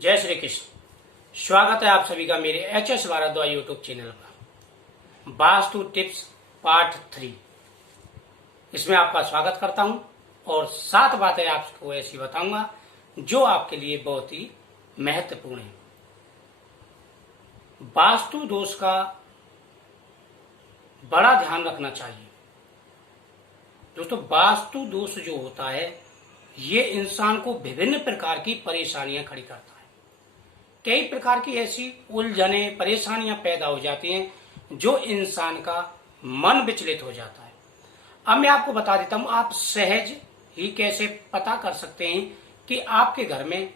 जय श्री कृष्ण। स्वागत है आप सभी का मेरे HS भारद्वाज यूट्यूब चैनल पर। वास्तु टिप्स पार्ट 3 इसमें आपका स्वागत करता हूं और 7 बातें आपको ऐसी बताऊंगा जो आपके लिए बहुत ही महत्वपूर्ण है। वास्तु दोष का बड़ा ध्यान रखना चाहिए। दोस्तों, वास्तु दोष जो होता है ये इंसान को विभिन्न प्रकार की परेशानियां खड़ी करता है। कई प्रकार की ऐसी उलझने परेशानियां पैदा हो जाती हैं जो इंसान का मन विचलित हो जाता है। अब मैं आपको बता देता हूं, आप सहज ही कैसे पता कर सकते हैं कि आपके घर में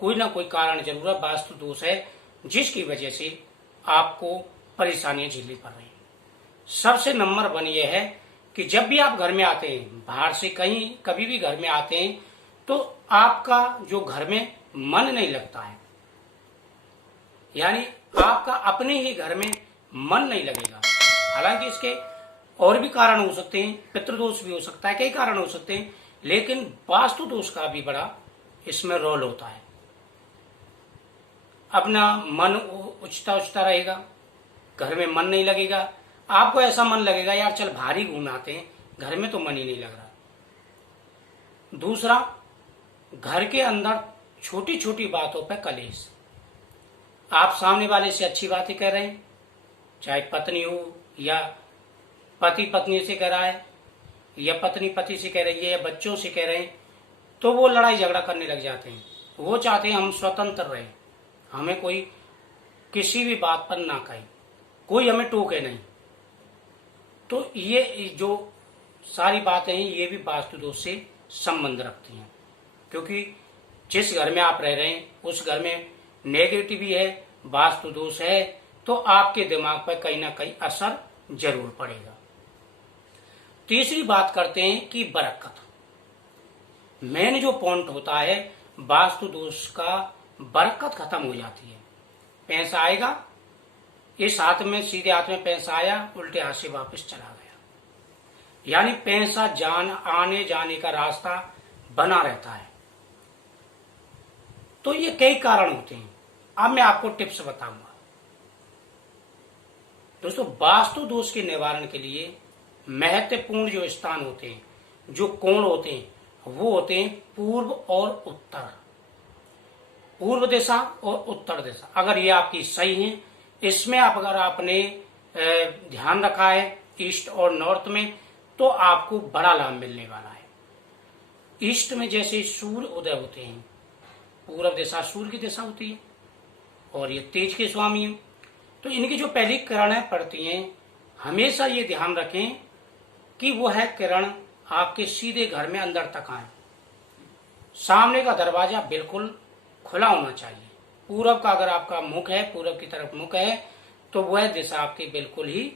कोई ना कोई कारण जरूर है, वास्तु दोष है जिसकी वजह से आपको परेशानियां झेलनी पड़ रही हैं। सबसे नंबर 1 यह है कि जब भी आप घर में आते हैं, बाहर से कहीं कभी भी घर में आते हैं, तो आपका जो घर में मन नहीं लगता है, यानी आपका अपने ही घर में मन नहीं लगेगा। हालांकि इसके और भी कारण हो सकते हैं, पितृदोष भी हो सकता है, कई कारण हो सकते हैं, लेकिन वास्तु दोष का भी बड़ा इसमें रोल होता है। अपना मन उचता उचता रहेगा, घर में मन नहीं लगेगा। आपको ऐसा मन लगेगा यार चल बाहर ही घूम आते हैं, घर में तो मन ही नहीं लग रहा। दूसरा, घर के अंदर छोटी छोटी बातों पर कलेश। आप सामने वाले से अच्छी बातें कर रहे हैं, चाहे पत्नी हो या पति पत्नी से कह रहा है या पत्नी पति से कह रही है या बच्चों से कह रहे हैं, तो वो लड़ाई झगड़ा करने लग जाते हैं। वो चाहते हैं हम स्वतंत्र रहें, हमें कोई किसी भी बात पर ना कहे, कोई हमें टोके नहीं। तो ये जो सारी बातें हैं ये भी वास्तु दोष से संबंध रखती हैं, क्योंकि जिस घर में आप रह रहे हैं उस घर में नेगेटिव है, वास्तु दोष है, तो आपके दिमाग पर कहीं ना कहीं असर जरूर पड़ेगा। तीसरी बात करते हैं कि बरकत। मेन जो पॉइंट होता है वास्तु दोष का, बरकत खत्म हो जाती है। पैसा आएगा, इस हाथ में सीधे हाथ में पैसा आया, उल्टे हाथ से वापस चला गया, यानी पैसा आने जाने का रास्ता बना रहता है। तो ये कई कारण होते हैं। अब मैं आपको टिप्स बताऊंगा। दोस्तों, वास्तु दोष के निवारण के लिए महत्वपूर्ण जो स्थान होते हैं, जो कोण होते हैं, वो होते हैं पूर्व और उत्तर। पूर्व दिशा और उत्तर दिशा अगर ये आपकी सही है, इसमें अगर आपने ध्यान रखा है ईस्ट और नॉर्थ में, तो आपको बड़ा लाभ मिलने वाला है। ईस्ट में जैसे सूर्य उदय होते हैं, पूर्व दिशा सूर्य की दिशा होती है और ये तेज के स्वामी हैं, तो इनकी जो पहली किरणें पड़ती हैं, हमेशा ये ध्यान रखें कि वो है किरण आपके सीधे घर में अंदर तक आए। सामने का दरवाजा बिल्कुल खुला होना चाहिए। पूरब का अगर आपका मुख है, पूरब की तरफ मुख है, तो वह दिशा आपकी बिल्कुल ही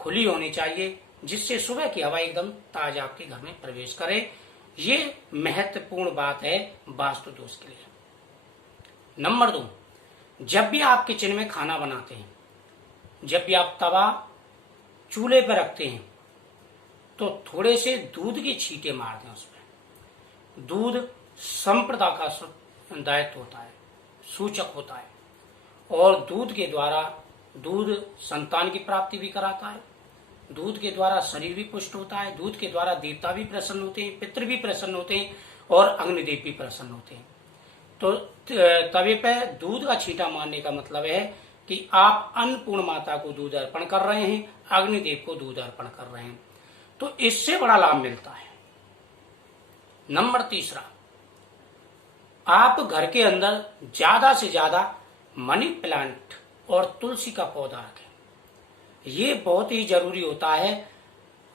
खुली होनी चाहिए, जिससे सुबह की हवा एकदम ताजा आपके घर में प्रवेश करे। ये महत्वपूर्ण बात है वास्तु दोष के लिए। नंबर 2, जब भी आप किचन में खाना बनाते हैं, जब भी आप तवा चूल्हे पर रखते हैं, तो थोड़े से दूध की छींटे मार दें उसमें। दूध संप्रदा का दायित्व होता है, सूचक होता है, और दूध के द्वारा दूध संतान की प्राप्ति भी कराता है, दूध के द्वारा शरीर भी पुष्ट होता है, दूध के द्वारा देवता भी प्रसन्न होते हैं, पितृ भी प्रसन्न होते हैं और अग्निदेव भी प्रसन्न होते हैं। तो तवे पे दूध का छींटा मारने का मतलब है कि आप अन्नपूर्ण माता को दूध अर्पण कर रहे हैं, अग्निदेव को दूध अर्पण कर रहे हैं, तो इससे बड़ा लाभ मिलता है। नंबर 3, आप घर के अंदर ज्यादा से ज्यादा मनी प्लांट और तुलसी का पौधा रखें। ये बहुत ही जरूरी होता है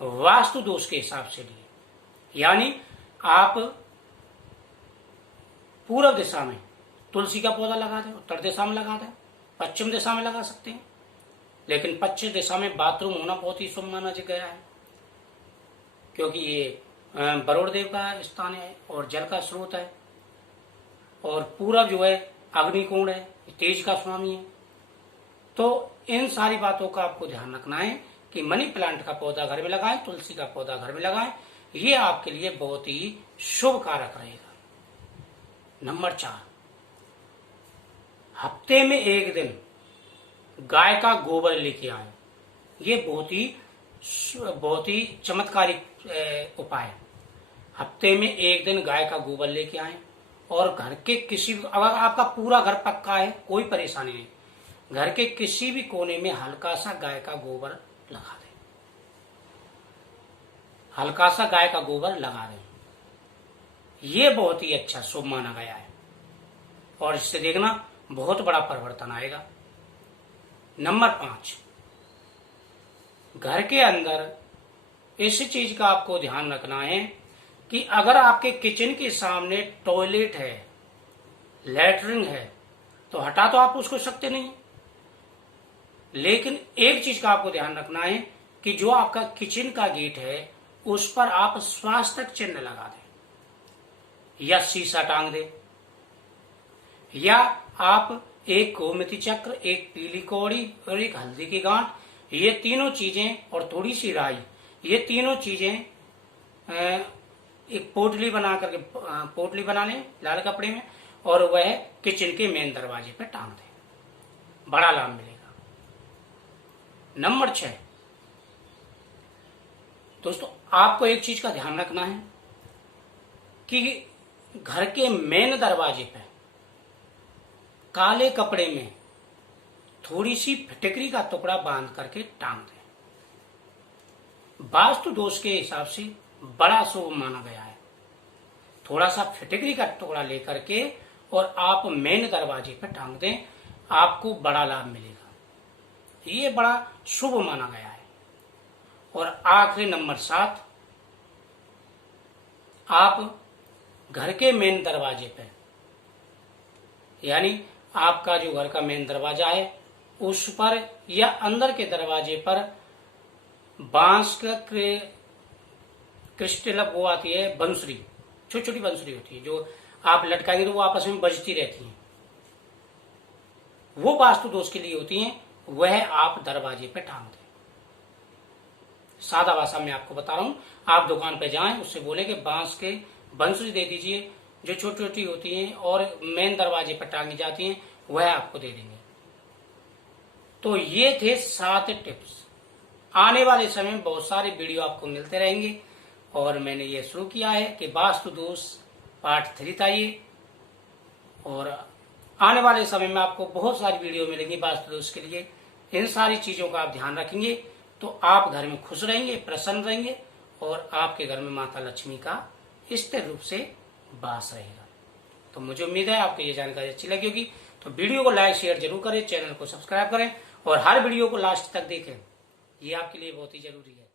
वास्तु दोष के हिसाब से लिए। यानी आप पूर्व दिशा में तुलसी का पौधा लगा दें, उत्तर दिशा में लगा दें, पश्चिम दिशा में लगा सकते हैं, लेकिन पश्चिम दिशा में बाथरूम होना बहुत ही शुभ माना गया है, क्योंकि ये वरुण देव का स्थान है और जल का स्रोत है, और पूरब जो है अग्निकोण है, तेज का स्वामी है। तो इन सारी बातों का आपको ध्यान रखना है कि मनी प्लांट का पौधा घर में लगाएं, तुलसी का पौधा घर में लगाएं, ये आपके लिए बहुत ही शुभ कारक रहेगा। नंबर 4, हफ्ते में एक दिन गाय का गोबर लेके आए। ये बहुत ही चमत्कारिक उपाय है। हफ्ते में एक दिन गाय का गोबर लेके आए और घर के अगर आपका पूरा घर पक्का है कोई परेशानी नहीं, घर के किसी भी कोने में हल्का सा गाय का गोबर लगा दें, हल्का सा गाय का गोबर लगा दें। ये बहुत ही अच्छा शुभ माना गया है और इससे देखना बहुत बड़ा परिवर्तन आएगा। नंबर 5, घर के अंदर इस चीज का आपको ध्यान रखना है कि अगर आपके किचन के सामने टॉयलेट है, लैट्रिन है, तो हटा तो आप उसको सकते नहीं, लेकिन एक चीज का आपको ध्यान रखना है कि जो आपका किचन का गेट है उस पर आप स्वास्तिक चिन्ह लगा दें या शीशा टांग दें, या आप एक गोमती चक्र, एक पीली कौड़ी और एक हल्दी की गांठ, ये तीनों चीजें और थोड़ी सी राई, ये तीनों चीजें एक पोटली बना लें लाल कपड़े में और वह किचन के मेन दरवाजे पर टांग दें, बड़ा लाभ मिलेगा। नंबर 6, दोस्तों आपको एक चीज का ध्यान रखना है कि घर के मेन दरवाजे पर काले कपड़े में थोड़ी सी फिटकरी का टुकड़ा बांध करके टांग दें। वास्तु दोष के हिसाब से बड़ा शुभ माना गया है। थोड़ा सा फिटकरी का टुकड़ा लेकर के और आप मेन दरवाजे पर टांग दें, आपको बड़ा लाभ मिलेगा। ये बड़ा शुभ माना गया है। और आखिरी नंबर 7, आप घर के मेन दरवाजे पर, यानी आपका जो घर का मेन दरवाजा है उस पर या अंदर के दरवाजे पर बांस का क्रिस्टल वो आती है, बंसुरी, छोटी छोटी बंसुरी होती है जो आप लटकाएंगे तो वो आपस में बजती रहती हैं, वो वास्तु दोष के लिए होती हैं, वह आप दरवाजे पे टांग दें। सादा भाषा में आपको बता रहा हूं, आप दुकान पे जाएं, उससे बोले कि बांस के बंसुरी दे दीजिए जो छोटी छोटी होती हैं और मेन दरवाजे पर टांगी जाती हैं, वह आपको दे देंगे। तो ये थे 7 टिप्स। आने वाले समय में बहुत सारे वीडियो आपको मिलते रहेंगे और मैंने ये शुरू किया है कि वास्तु दोष पार्ट 3 था ये, और आने वाले समय में आपको बहुत सारी वीडियो मिलेंगी वास्तु दोष के लिए। इन सारी चीजों का आप ध्यान रखेंगे तो आप घर में खुश रहेंगे, प्रसन्न रहेंगे और आपके घर में माता लक्ष्मी का स्थिर रूप से वास रहेगा। तो मुझे उम्मीद है आपको ये जानकारी अच्छी लगी होगी। तो वीडियो को लाइक शेयर जरूर करें, चैनल को सब्सक्राइब करें और हर वीडियो को लास्ट तक देखें, ये आपके लिए बहुत ही जरूरी है।